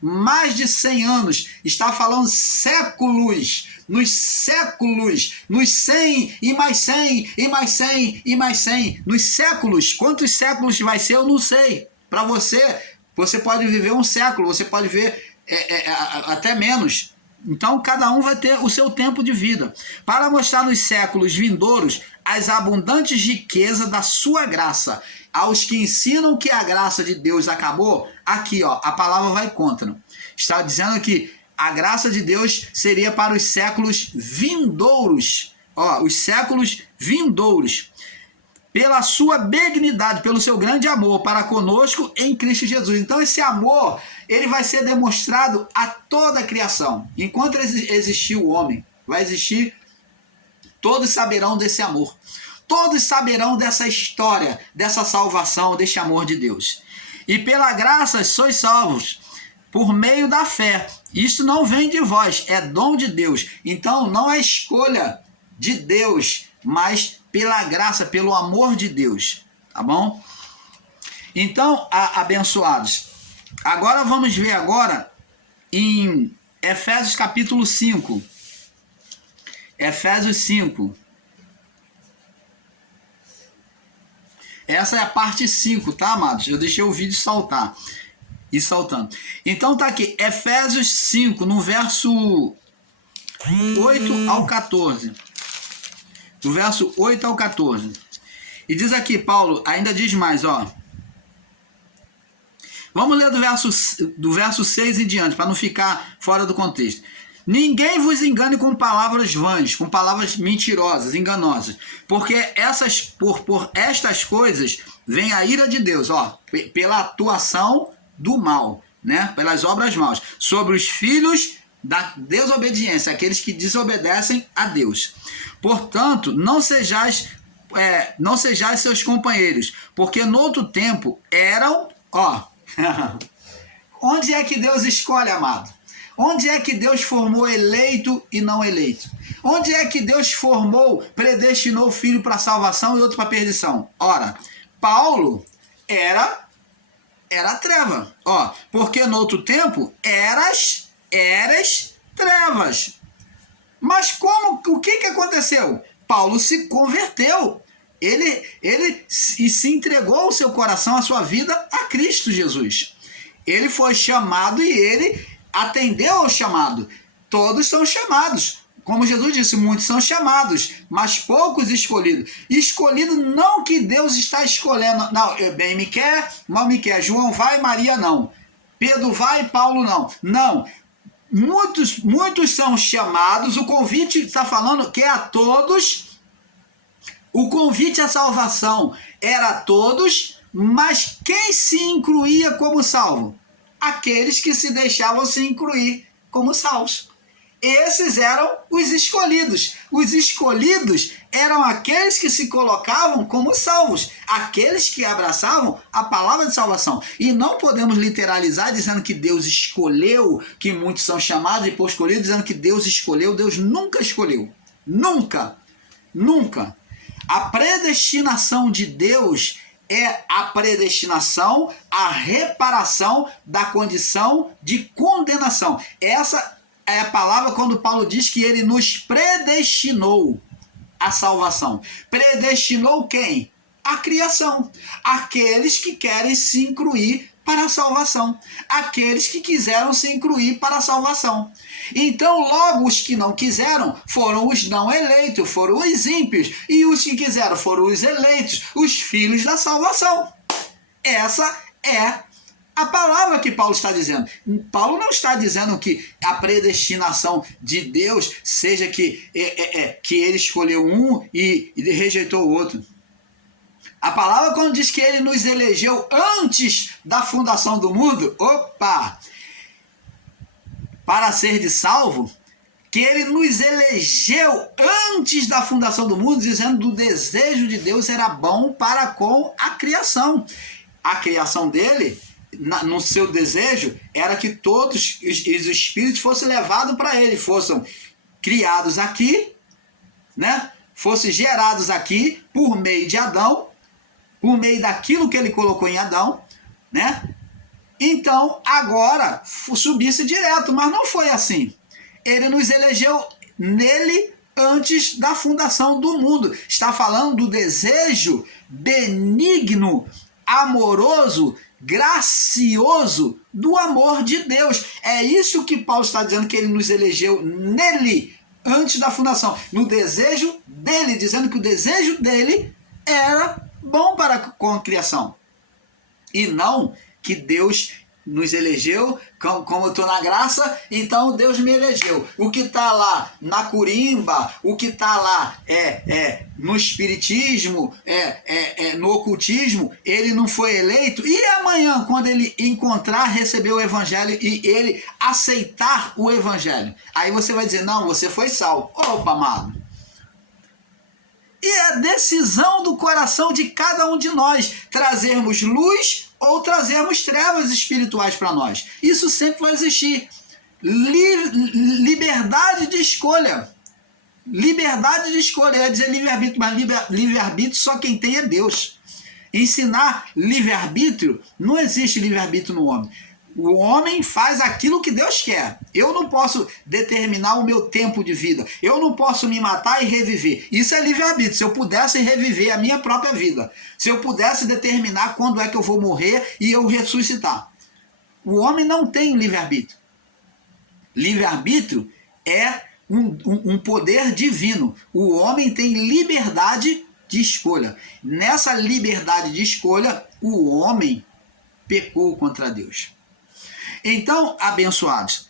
mais de 100 anos, está falando séculos, nos 100 e mais 100 e mais 100 e mais 100, nos séculos. Quantos séculos vai ser, eu não sei. Para você pode viver um século, você pode ver até menos. Então cada um vai ter o seu tempo de vida, para mostrar nos séculos vindouros as abundantes riquezas da sua graça, aos que ensinam que a graça de Deus acabou. Aqui, ó, a palavra vai contra. Está dizendo que a graça de Deus seria para os séculos vindouros. Ó, os séculos vindouros. Pela sua benignidade, pelo seu grande amor para conosco em Cristo Jesus. Então esse amor, ele vai ser demonstrado a toda a criação. Enquanto existir o homem, vai existir, todos saberão desse amor. Todos saberão dessa história, dessa salvação, deste amor de Deus. E pela graça sois salvos, por meio da fé. Isto não vem de vós, é dom de Deus. Então não é escolha de Deus, mas pela graça, pelo amor de Deus. Tá bom? Então, abençoados, agora vamos ver agora em Efésios capítulo 5. Efésios 5. Essa é a parte 5, tá, amados? Eu deixei o vídeo saltar. E saltando. Então tá aqui, Efésios 5, no verso 8 ao 14. Do verso 8 ao 14. E diz aqui, Paulo, ainda diz mais, ó. Vamos ler do verso 6 em diante, para não ficar fora do contexto. Ninguém vos engane com palavras vãs, com palavras mentirosas, enganosas, porque por estas coisas vem a ira de Deus, ó, pela atuação do mal, né? Pelas obras maus, sobre os filhos da desobediência, aqueles que desobedecem a Deus. Portanto, não sejais seus companheiros, porque no outro tempo eram, ó, onde é que Deus escolhe, amado? Onde é que Deus formou eleito e não eleito? Onde é que Deus predestinou o filho para salvação e outro para perdição? Ora, Paulo era treva, ó, porque no outro tempo eras trevas. Mas o que aconteceu? Paulo se converteu. Ele se entregou o seu coração, a sua vida a Cristo Jesus. Ele foi chamado e ele atendeu ao chamado. Todos são chamados. Como Jesus disse, muitos são chamados, mas poucos escolhidos. Escolhido não que Deus está escolhendo. Não, bem me quer, mal me quer. João vai, Maria não. Pedro vai, Paulo não. Não. Muitos são chamados, o convite está falando que é a todos, o convite à salvação era a todos, mas quem se incluía como salvo? Aqueles que se deixavam se incluir como salvos. Esses eram os escolhidos. Os escolhidos eram aqueles que se colocavam como salvos, aqueles que abraçavam a palavra de salvação. E não podemos literalizar dizendo que Deus escolheu, que muitos são chamados e por escolhidos, dizendo que Deus escolheu. Deus nunca escolheu. Nunca. Nunca. A predestinação de Deus é a predestinação, a reparação da condição de condenação. Essa é a palavra quando Paulo diz que ele nos predestinou a salvação. Predestinou quem? A criação. Aqueles que querem se incluir para a salvação. Aqueles que quiseram se incluir para a salvação. Então, logo, os que não quiseram foram os não eleitos, foram os ímpios. E os que quiseram foram os eleitos, os filhos da salvação. Essa é a palavra que Paulo está dizendo. Paulo não está dizendo que a predestinação de Deus seja que ele escolheu um e rejeitou o outro. A palavra quando diz que ele nos elegeu antes da fundação do mundo, para ser de salvo, que ele nos elegeu antes da fundação do mundo, dizendo que o desejo de Deus era bom para com a criação. A criação dele, no seu desejo, era que todos os espíritos fossem levados para ele, fossem criados aqui, né? Fossem gerados aqui por meio de Adão, por meio daquilo que ele colocou em Adão, né? então agora subisse direto, mas não foi assim. Ele nos elegeu nele antes da fundação do mundo. Está falando do desejo benigno, amoroso, gracioso do amor de Deus. É isso que Paulo está dizendo, que ele nos elegeu nele antes da fundação, no desejo dele, dizendo que o desejo dele era bom com a criação. E não que Deus nos elegeu, como eu estou na graça, então Deus me elegeu. O que está lá na curimba, o que está lá no espiritismo, no ocultismo, ele não foi eleito. E amanhã, quando ele receber o evangelho e ele aceitar o evangelho, aí você vai dizer, não, você foi salvo. Opa, amado. E é a decisão do coração de cada um de nós trazermos luz ou trazermos trevas espirituais para nós. Isso sempre vai existir. Liberdade de escolha. Liberdade de escolha. Eu ia dizer livre-arbítrio, mas livre-arbítrio só quem tem é Deus. Ensinar livre-arbítrio, não existe livre-arbítrio no homem. O homem faz aquilo que Deus quer. Eu não posso determinar o meu tempo de vida. Eu não posso me matar e reviver. Isso é livre-arbítrio. Se eu pudesse reviver a minha própria vida. Se eu pudesse determinar quando é que eu vou morrer e eu ressuscitar. O homem não tem livre-arbítrio. Livre-arbítrio é um poder divino. O homem tem liberdade de escolha. Nessa liberdade de escolha, o homem pecou contra Deus. Então, abençoados,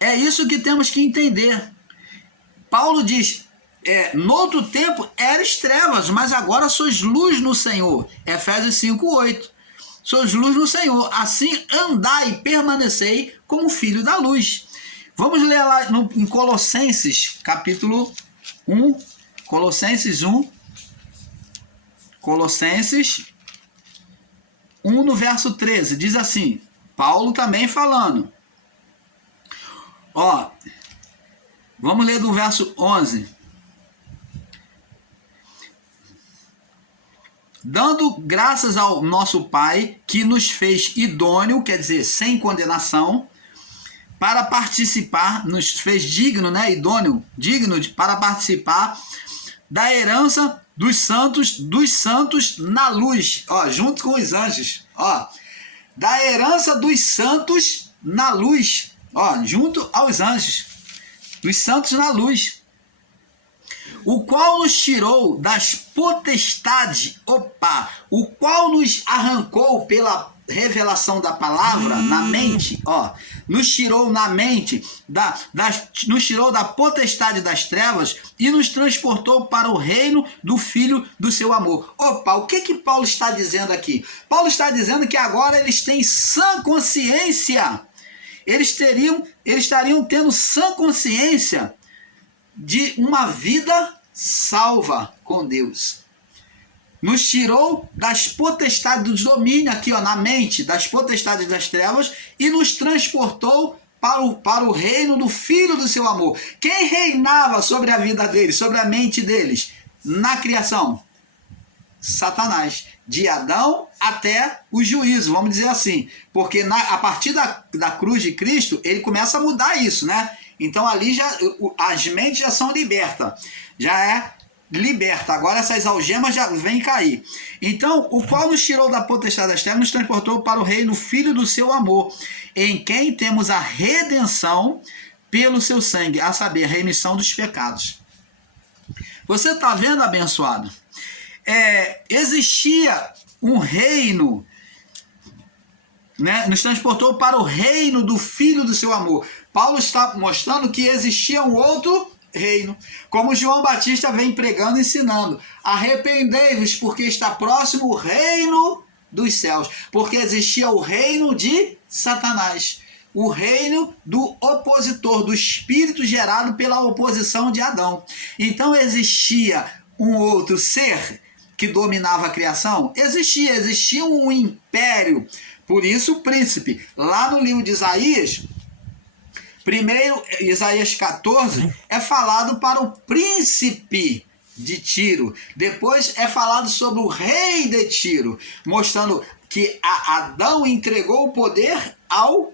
é isso que temos que entender. Paulo diz, noutro tempo eres trevas, mas agora sois luz no Senhor. Efésios 5:8. Sois luz no Senhor, assim andai e permanecei como filho da luz. Vamos ler lá em Colossenses, capítulo 1, Colossenses 1, Colossenses 1 no verso 13, diz assim, Paulo também falando. Ó, vamos ler do verso 11. Dando graças ao nosso Pai, que nos fez idôneo, quer dizer, sem condenação, para participar, nos fez digno, né, idôneo, para participar da herança dos santos na luz, ó, junto com os anjos, ó, da herança dos santos na luz, ó, junto aos anjos, dos santos na luz, o qual nos tirou das potestades, o qual nos arrancou pela revelação da palavra na mente, ó, nos tirou na mente, nos tirou da potestade das trevas e nos transportou para o reino do Filho do seu amor. O que Paulo está dizendo aqui? Paulo está dizendo que agora eles têm sã consciência, eles estariam tendo sã consciência de uma vida salva com Deus. Nos tirou das potestades do domínio aqui, ó, na mente, das potestades das trevas e nos transportou para o reino do Filho do seu amor. Quem reinava sobre a vida deles, sobre a mente deles, na criação? Satanás. De Adão até o juízo, vamos dizer assim. Porque a partir da cruz de Cristo, ele começa a mudar isso, né? Então ali as mentes já são libertas. Já é liberta. Agora essas algemas já vêm cair. Então, o qual nos tirou da potestade das trevas, nos transportou para o reino Filho do seu amor, em quem temos a redenção pelo seu sangue, a saber, a remissão dos pecados. Você está vendo, abençoado? Existia um reino, né? Nos transportou para o reino do Filho do seu amor. Paulo está mostrando que existia um outro reino, como João Batista vem pregando e ensinando. Arrependei-vos, porque está próximo o reino dos céus. Porque existia o reino de Satanás, o reino do opositor, do espírito gerado pela oposição de Adão. Então existia um outro ser que dominava a criação? Existia um império, por isso o príncipe. Lá no livro de Isaías, primeiro, Isaías 14, é falado para o príncipe de Tiro. Depois é falado sobre o rei de Tiro, mostrando que Adão entregou o poder ao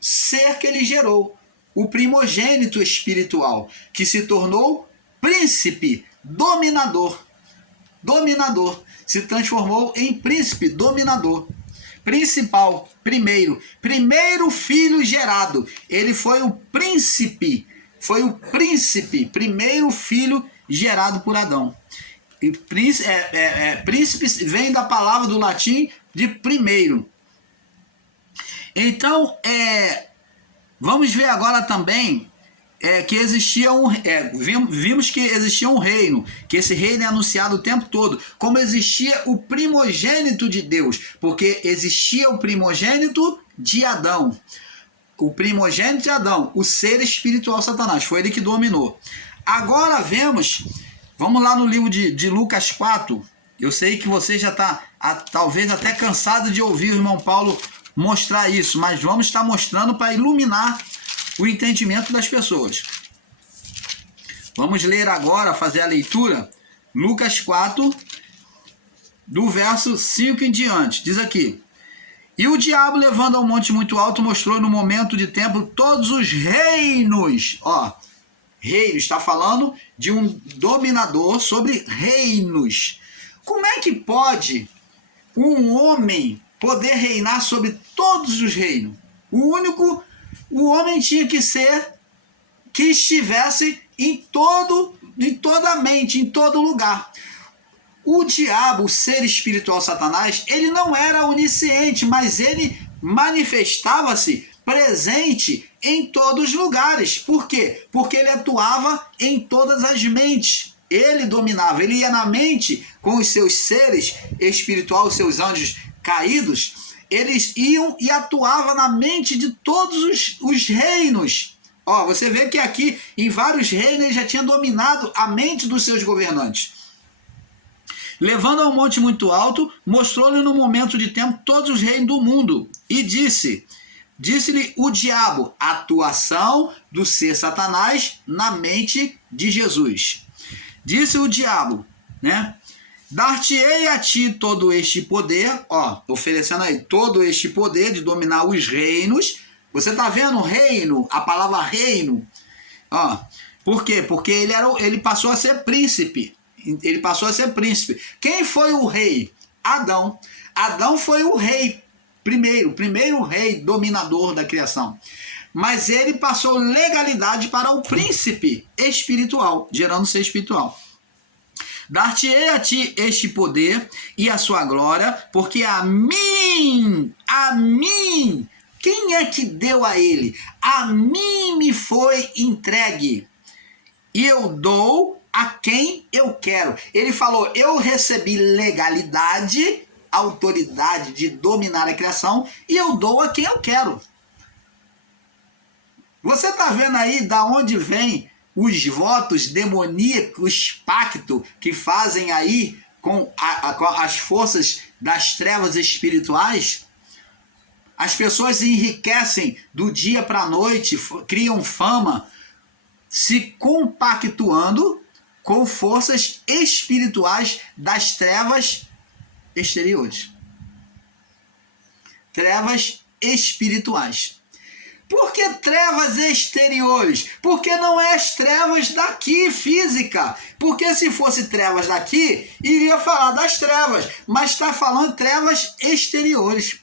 ser que ele gerou, o primogênito espiritual, que se tornou príncipe, dominador, se transformou em príncipe, dominador, principal, primeiro filho gerado. Ele foi o príncipe, primeiro filho gerado por Adão. E príncipe vem da palavra do latim de primeiro. Então, vamos ver agora também que existia vimos que existia um reino, que esse reino é anunciado o tempo todo, como existia o primogênito de Deus, porque existia o primogênito de Adão. O primogênito de Adão, o ser espiritual Satanás, foi ele que dominou. Agora vamos lá no livro de Lucas 4, eu sei que você já está talvez até cansado de ouvir o irmão Paulo mostrar isso, mas vamos estar mostrando para iluminar o entendimento das pessoas. Vamos ler agora, fazer a leitura, Lucas 4, do verso 5 em diante. Diz aqui: e o diabo, levando ao monte muito alto, mostrou no momento de tempo todos os reinos. Reinos, está falando de um dominador sobre reinos. Como é que pode um homem poder reinar sobre todos os reinos? O homem tinha que ser que estivesse em toda a mente, em todo lugar. O diabo, o ser espiritual Satanás, ele não era onisciente, mas ele manifestava-se presente em todos os lugares. Por quê? Porque ele atuava em todas as mentes. Ele dominava, ele ia na mente com os seus seres espirituais, os seus anjos caídos. Eles iam e atuavam na mente de todos os reinos. Você vê que aqui, em vários reinos, ele já tinha dominado a mente dos seus governantes. Levando ao monte muito alto, mostrou-lhe no momento de tempo todos os reinos do mundo. E disse-lhe o diabo, a atuação do ser Satanás na mente de Jesus. Disse o diabo, dar-te-ei a ti todo este poder, oferecendo aí todo este poder de dominar os reinos. Você está vendo reino, a palavra reino? Por quê? Porque ele passou a ser príncipe. Ele passou a ser príncipe. Quem foi o rei? Adão. Adão foi o rei primeiro rei dominador da criação. Mas ele passou legalidade para o príncipe espiritual, gerando ser espiritual. Dar-te-ei a ti este poder e a sua glória, porque a mim, quem é que deu a ele? A mim me foi entregue, e eu dou a quem eu quero. Ele falou, eu recebi legalidade, autoridade de dominar a criação, e eu dou a quem eu quero. Você está vendo aí da onde vem os votos demoníacos, pacto que fazem aí com as forças das trevas espirituais? As pessoas se enriquecem do dia para a noite, criam fama, se compactuando com forças espirituais das trevas exteriores. Trevas espirituais. Por que trevas exteriores? Porque não é as trevas daqui, física. Porque se fosse trevas daqui, iria falar das trevas. Mas está falando trevas exteriores.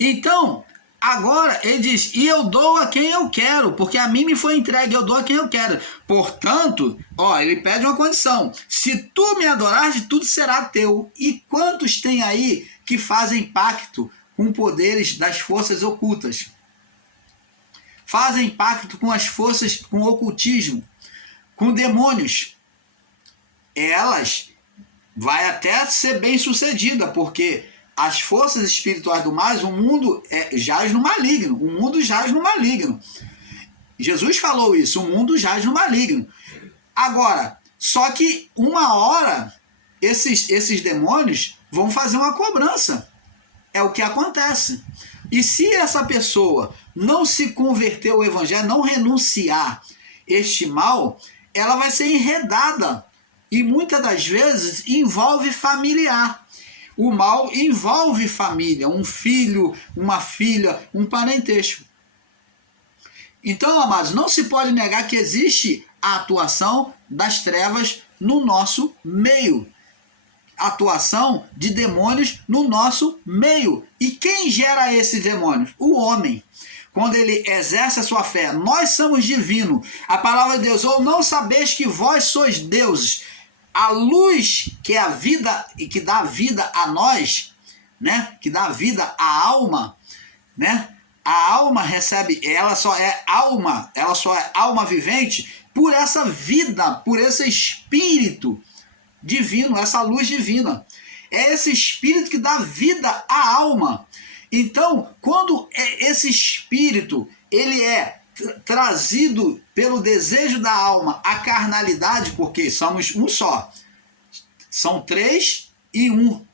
Então, agora ele diz, e eu dou a quem eu quero, porque a mim me foi entregue, eu dou a quem eu quero. Portanto, ele pede uma condição. Se tu me adorares, tudo será teu. E quantos tem aí que fazem pacto com poderes das forças ocultas? Fazem pacto com as forças, com o ocultismo, com demônios. Elas vai até ser bem sucedida, porque as forças espirituais do mais, o mundo jaz no maligno. O mundo jaz no maligno. Jesus falou isso, o mundo jaz no maligno. Agora, só que uma hora, esses demônios vão fazer uma cobrança. É o que acontece. E se essa pessoa não se converter ao evangelho, não renunciar este mal, ela vai ser enredada e muitas das vezes envolve familiar. O mal envolve família, um filho, uma filha, um parentesco. Então, amados, não se pode negar que existe a atuação das trevas no nosso meio. Atuação de demônios no nosso meio. E quem gera esses demônios? O homem. Quando ele exerce a sua fé, nós somos divinos. A palavra de Deus, ou não sabeis que vós sois deuses. A luz que é a vida e que dá vida a nós, né? Que dá vida à alma, né? A alma recebe, ela só é alma vivente por essa vida, por esse espírito divino, essa luz divina. É esse espírito que dá vida à alma. Então, quando esse espírito ele é trazido pelo desejo da alma à carnalidade, porque somos um só. São 3 e 1.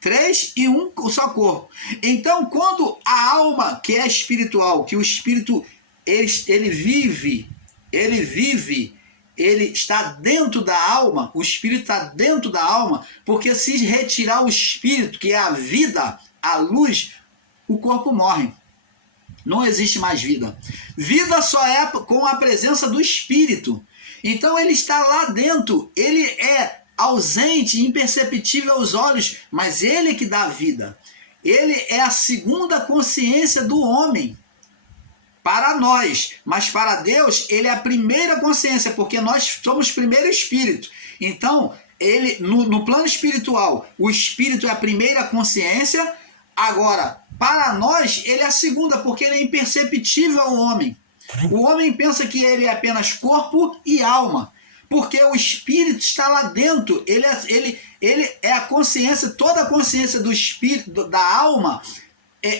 3 e 1, o só corpo. Então, quando a alma que é espiritual, que o espírito ele vive, ele está dentro da alma, o espírito está dentro da alma, porque se retirar o espírito, que é a vida, a luz, o corpo morre. Não existe mais vida. Vida só é com a presença do espírito. Então ele está lá dentro, ele é ausente, imperceptível aos olhos, mas ele é que dá a vida. Ele é a segunda consciência do homem. Para nós, mas para Deus, ele é a primeira consciência, porque nós somos o primeiro espírito. Então, ele no plano espiritual, o espírito é a primeira consciência. Agora, para nós, ele é a segunda, porque ele é imperceptível ao homem. O homem pensa que ele é apenas corpo e alma, porque o espírito está lá dentro. Ele é a consciência, toda a consciência do espírito, da alma.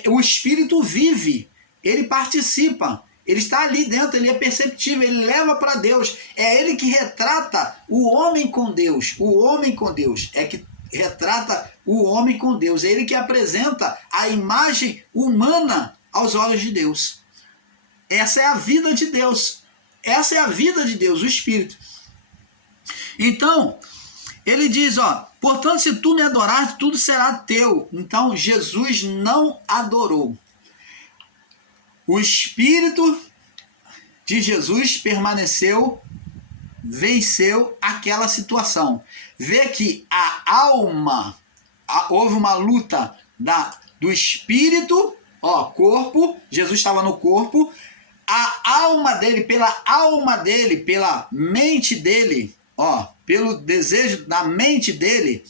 O espírito vive, ele participa, ele está ali dentro, ele é perceptível, ele leva para Deus. É ele que retrata o homem com Deus. O homem com Deus é que retrata o homem com Deus. É ele que apresenta a imagem humana aos olhos de Deus. Essa é a vida de Deus. Essa é a vida de Deus, o Espírito. Então, ele diz, portanto, se tu me adorares, tudo será teu. Então, Jesus não adorou. O Espírito de Jesus permaneceu, venceu aquela situação. Vê que a alma, houve uma luta do Espírito, corpo, Jesus estava no corpo, a alma dele, pela mente dele, pelo desejo da mente dele,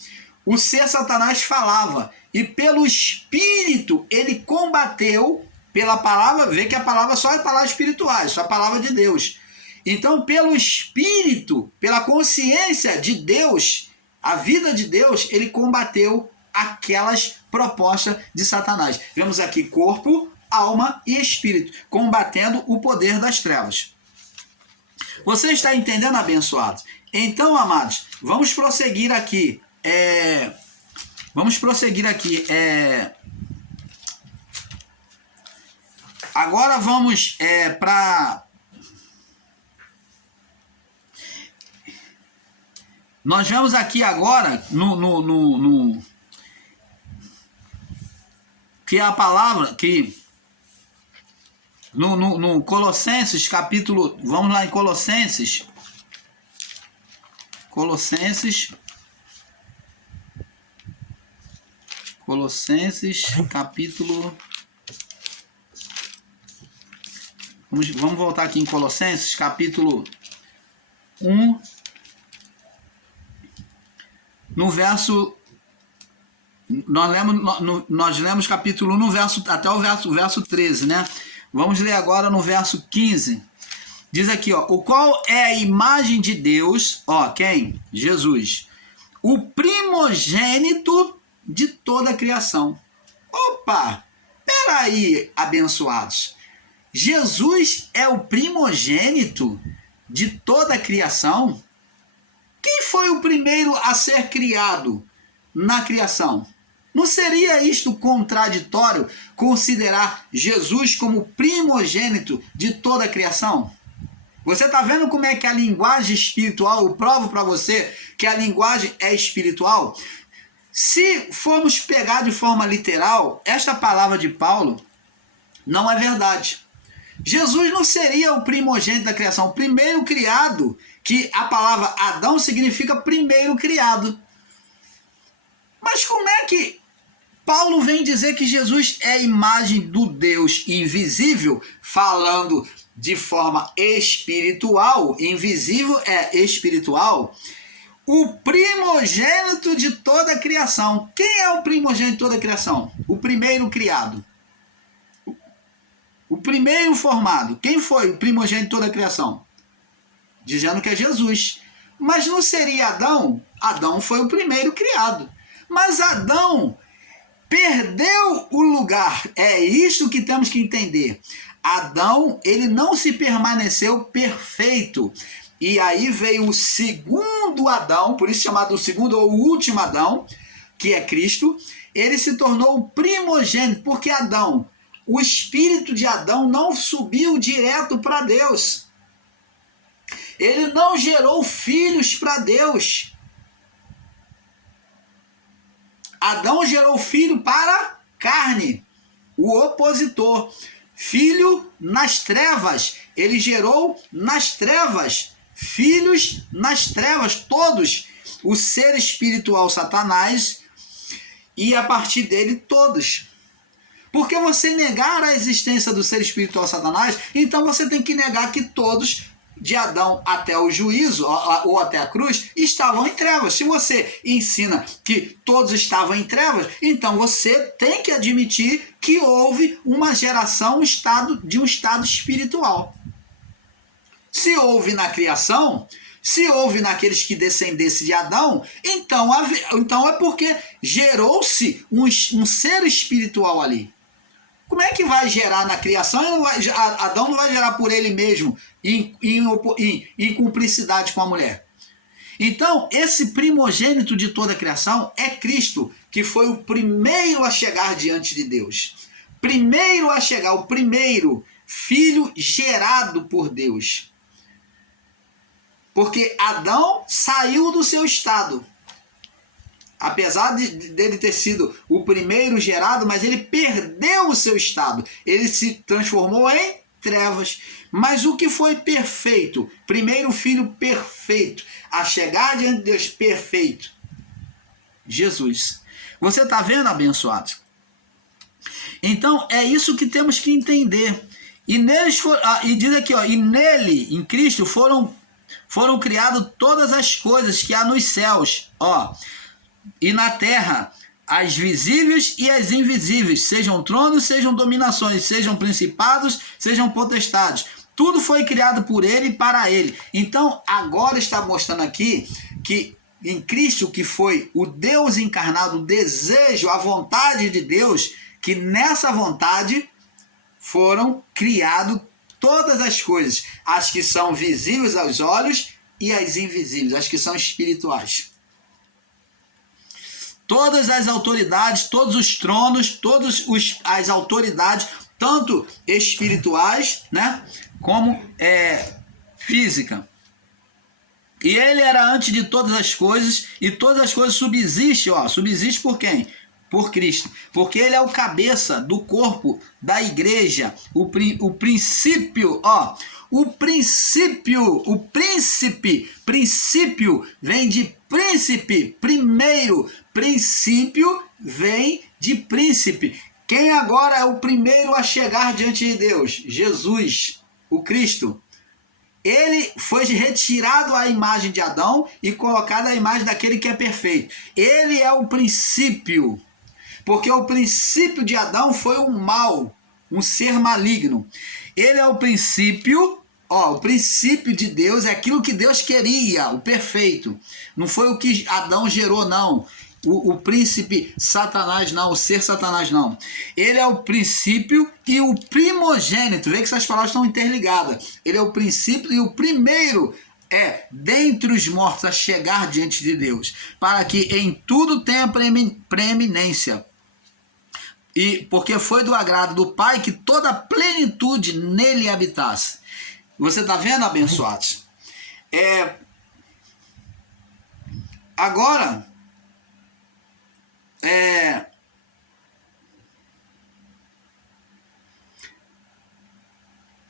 o ser Satanás falava, e pelo Espírito ele combateu, pela palavra, vê que a palavra só é palavra espiritual, só é a palavra de Deus. Então, pelo Espírito, pela consciência de Deus, a vida de Deus, ele combateu aquelas propostas de Satanás. Vemos aqui corpo, alma e espírito, combatendo o poder das trevas. Você está entendendo, abençoados? Então, amados, vamos prosseguir aqui. Agora vamos para... Nós vamos aqui agora que é a palavra que no Colossenses capítulo, vamos lá em Colossenses capítulo, vamos voltar aqui em Colossenses capítulo 1, no verso, nós lemos capítulo 1 no verso, até o verso 13, né? Vamos ler agora no verso 15. Diz aqui, o qual é a imagem de Deus, quem? Jesus. O primogênito de toda a criação. Opa! Peraí, abençoados. Jesus é o primogênito de toda a criação? Quem foi o primeiro a ser criado na criação? Não seria isto contraditório considerar Jesus como primogênito de toda a criação? Você está vendo como é que a linguagem espiritual, eu provo para você que a linguagem é espiritual? Se formos pegar de forma literal, esta palavra de Paulo não é verdade. Jesus não seria o primogênito da criação, o primeiro criado, que a palavra Adão significa primeiro criado. Mas como é que Paulo vem dizer que Jesus é a imagem do Deus invisível, falando de forma espiritual? Invisível é espiritual. O primogênito de toda a criação. Quem é o primogênito de toda a criação? O primeiro criado. O primeiro formado. Quem foi o primogênito de toda a criação? Dizendo que é Jesus. Mas não seria Adão? Adão foi o primeiro criado. Mas Adão perdeu o lugar. É isso que temos que entender. Adão, ele não se permaneceu perfeito. E aí veio o segundo Adão, por isso chamado o segundo ou o último Adão, que é Cristo. Ele se tornou o primogênito, porque Adão, o espírito de Adão não subiu direto para Deus. Ele não gerou filhos para Deus. Adão gerou filho para carne, o opositor. Filho nas trevas. Ele gerou nas trevas. Filhos nas trevas, todos. O ser espiritual Satanás e a partir dele todos. Porque você negar a existência do ser espiritual Satanás, então você tem que negar que todos, de Adão até o juízo, ou até a cruz, estavam em trevas. Se você ensina que todos estavam em trevas, então você tem que admitir que houve uma geração, um estado espiritual. Se houve na criação, se houve naqueles que descendessem de Adão, então é porque gerou-se um ser espiritual ali. Como é que vai gerar na criação? Adão não vai gerar por ele mesmo, em cumplicidade com a mulher. Então, esse primogênito de toda a criação é Cristo, que foi o primeiro a chegar diante de Deus. Primeiro a chegar, o primeiro filho gerado por Deus. Porque Adão saiu do seu estado. Apesar dele ter sido o primeiro gerado, mas ele perdeu o seu estado. Ele se transformou em trevas. Mas o que foi perfeito? Primeiro filho perfeito. A chegar diante de Deus perfeito. Jesus. Você está vendo, abençoado? Então, é isso que temos que entender. E diz aqui, e nele, em Cristo, foram criadas todas as coisas que há nos céus, e na terra, as visíveis e as invisíveis, sejam tronos, sejam dominações, sejam principados, sejam potestades. Tudo foi criado por ele e para ele. Então, agora está mostrando aqui que em Cristo, que foi o Deus encarnado, o desejo, a vontade de Deus, que nessa vontade foram criadas todas as coisas, as que são visíveis aos olhos e as invisíveis, as que são espirituais. Todas as autoridades, todos os tronos, todas as autoridades, tanto espirituais, né, como física. E ele era antes de todas as coisas, e todas as coisas subsistem, subsiste por quem? Por Cristo, porque ele é o cabeça do corpo da igreja, o princípio, o princípio vem de príncipe, primeiro, princípio vem de príncipe. Quem agora é o primeiro a chegar diante de Deus? Jesus, o Cristo. Ele foi retirado a imagem de Adão e colocado a imagem daquele que é perfeito. Ele é o princípio. Porque o princípio de Adão foi um mal, um ser maligno. Ele é o princípio, o princípio de Deus é aquilo que Deus queria, o perfeito. Não foi o que Adão gerou, não. O príncipe Satanás, não. O ser Satanás, não. Ele é o princípio e o primogênito. Vê que essas palavras estão interligadas. Ele é o princípio e o primeiro dentre os mortos a chegar diante de Deus, para que em tudo tenha preeminência. E porque foi do agrado do Pai que toda a plenitude nele habitasse. Você está vendo, abençoados? Agora,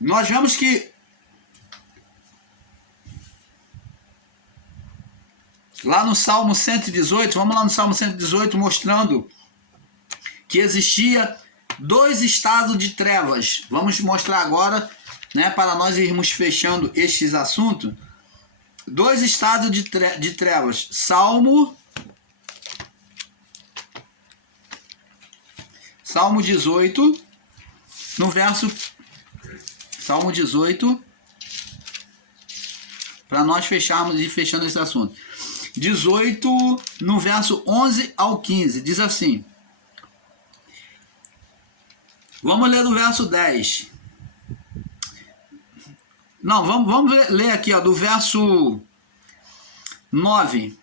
nós vemos que lá no Salmo 118, vamos lá no Salmo 118, mostrando que existia 2 estados de trevas. Vamos mostrar agora, né, para nós irmos fechando estes assuntos. 2 estados de trevas. Salmo 18, no verso... Salmo 18, para nós fecharmos e fechando esse assunto. 18, no verso 11 ao 15, diz assim. Vamos ler do verso 10. Não, vamos ler aqui, ó, do verso 9.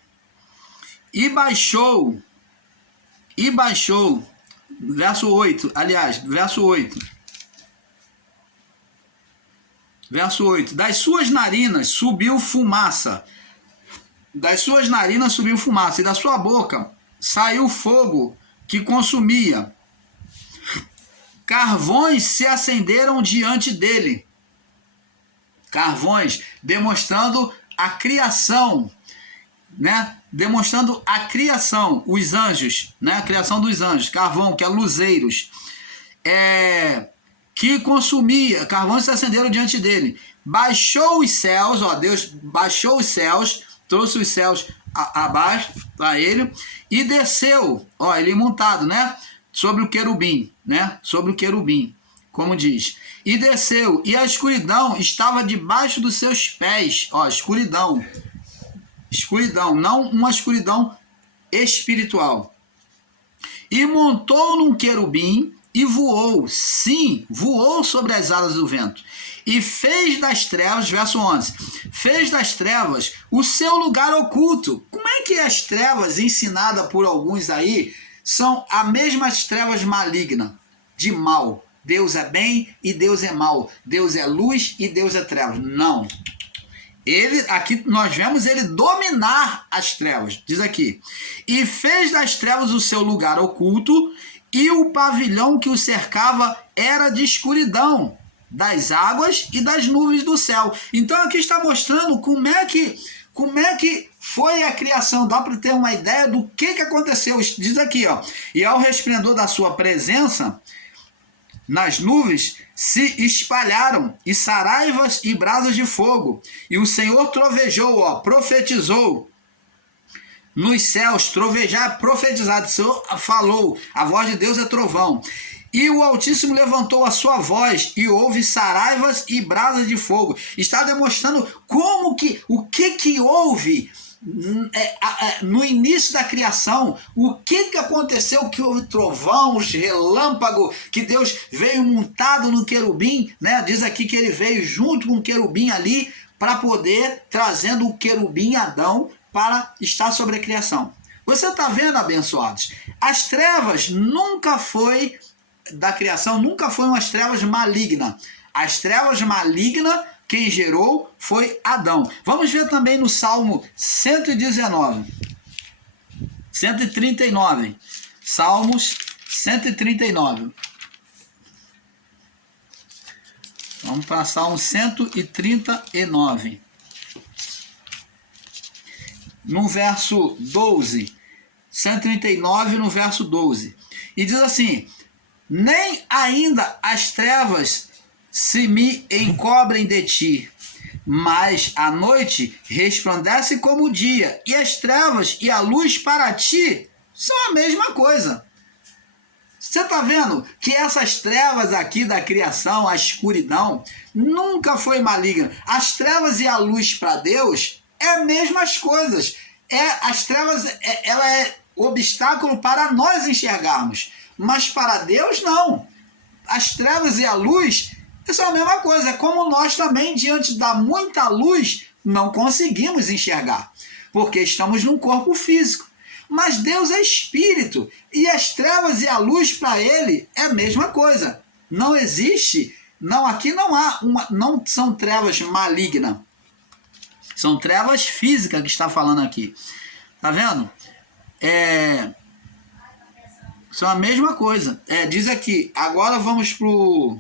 E baixou, verso 8, aliás, verso 8. Verso 8. Das suas narinas subiu fumaça. Das suas narinas subiu fumaça. E da sua boca saiu fogo que consumia. Carvões se acenderam diante dele. Carvões, demonstrando a criação, né? Demonstrando a criação, os anjos, né? A criação dos anjos. Carvão, que é luzeiros. Que consumia, carvões se acenderam diante dele. Baixou os céus, ó, Deus baixou os céus, trouxe os céus abaixo para ele, e desceu, ó, ele montado, né, sobre o querubim, né, sobre o querubim, como diz. E desceu, e a escuridão estava debaixo dos seus pés, ó, escuridão, não uma escuridão espiritual. E montou num querubim, e voou, sim, voou sobre as alas do vento. E fez das trevas, verso 11, fez das trevas o seu lugar oculto. Como é que as trevas, ensinadas por alguns aí, são as mesmas trevas malignas, de mal? Deus é bem e Deus é mal. Deus é luz e Deus é trevas. Não. Aqui nós vemos ele dominar as trevas. Diz aqui. E fez das trevas o seu lugar oculto, e o pavilhão que o cercava era de escuridão, das águas e das nuvens do céu. Então aqui está mostrando como é que foi a criação. Dá para ter uma ideia do que aconteceu. Diz aqui, ó. E ao resplendor da sua presença, nas nuvens se espalharam, e saraivas e brasas de fogo. E o Senhor trovejou, ó, profetizou. Nos céus, trovejar, profetizado. O Senhor falou, a voz de Deus é trovão. E o Altíssimo levantou a sua voz, e houve saraivas e brasas de fogo. Está demonstrando o que houve no início da criação. O que aconteceu, que houve trovões, relâmpago, que Deus veio montado no querubim, né? Diz aqui que ele veio junto com o querubim ali, para poder, trazendo o querubim Adão, para estar sobre a criação. Você está vendo, abençoados? As trevas nunca foi da criação, nunca foi umas trevas malignas. As trevas malignas, quem gerou foi Adão. Vamos ver também no Salmo 119. 139. Salmos 139. Vamos para Salmo 139. No verso 12, 139 no verso 12, e diz assim: nem ainda as trevas se me encobrem de ti, mas a noite resplandece como o dia, e as trevas e a luz para ti são a mesma coisa. Você está vendo que essas trevas aqui da criação, a escuridão, nunca foi maligna. As trevas e a luz para Deus é as mesmas coisas. As trevas, ela é obstáculo para nós enxergarmos, mas para Deus não. As trevas e a luz são a mesma coisa. É como nós também, diante da muita luz, não conseguimos enxergar, porque estamos num corpo físico. Mas Deus é espírito, e as trevas e a luz para ele é a mesma coisa. Não existe Não, aqui não são trevas malignas. São trevas físicas que está falando aqui. Tá vendo? São a mesma coisa. Diz aqui, agora vamos pro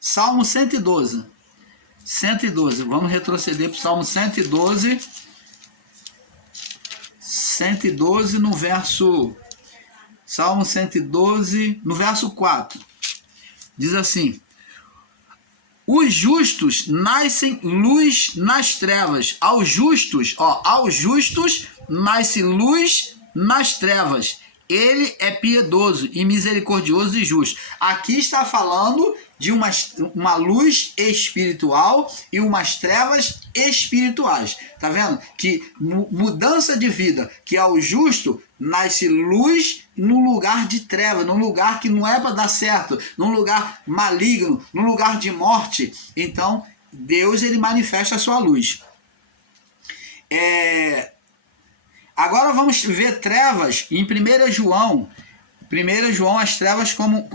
Salmo 112. 112, vamos retroceder para o Salmo 112. 112 no verso... Salmo 112, no verso 4. Diz assim: os justos nascem luz nas trevas. Aos justos nasce luz nas trevas. Ele é piedoso e misericordioso e justo. Aqui está falando de uma luz espiritual e umas trevas espirituais. Tá vendo? Que mudança de vida, que ao justo nasce luz num lugar de treva, num lugar que não é para dar certo, num lugar maligno, num lugar de morte. Então, Deus, ele manifesta a sua luz. Agora vamos ver trevas em 1 João. 1 João, as trevas como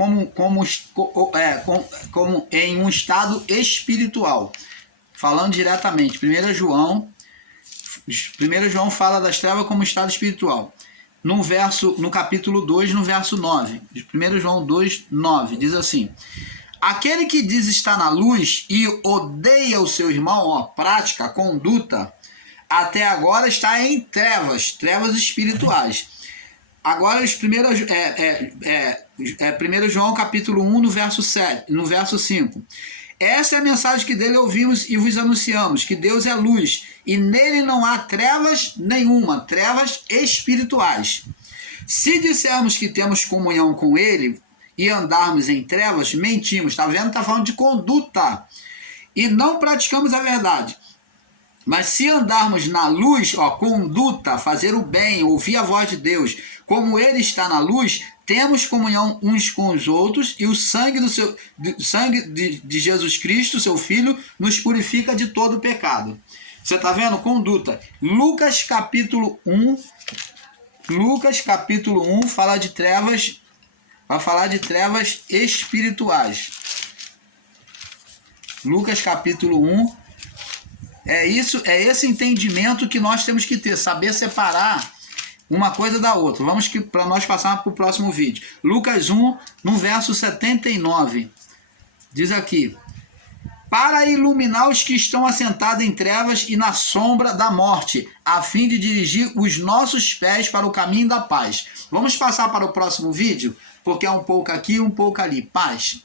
em um estado espiritual. Falando diretamente, 1 João fala das trevas como estado espiritual. No capítulo 2, no verso 9. 1 João 2, 9, diz assim: aquele que diz estar na luz e odeia o seu irmão, prática, conduta, até agora está em trevas espirituais. Agora, 1 João capítulo 1, no verso 7, no verso 5. Essa é a mensagem que dele ouvimos e vos anunciamos, que Deus é luz, e nele não há trevas nenhuma, trevas espirituais. Se dissermos que temos comunhão com ele e andarmos em trevas, mentimos. Tá vendo? Tá falando de conduta. E não praticamos a verdade. Mas se andarmos na luz, conduta, fazer o bem, ouvir a voz de Deus, como ele está na luz, temos comunhão uns com os outros, e o sangue de Jesus Cristo, seu Filho, nos purifica de todo pecado. Você está vendo? Conduta. Lucas capítulo 1 fala de trevas, vai falar de trevas espirituais. Lucas capítulo 1. É esse entendimento que nós temos que ter, saber separar uma coisa da outra. Vamos para nós passar para o próximo vídeo. Lucas 1, no verso 79. Diz aqui: para iluminar os que estão assentados em trevas e na sombra da morte, a fim de dirigir os nossos pés para o caminho da paz. Vamos passar para o próximo vídeo, porque é um pouco aqui e um pouco ali. Paz.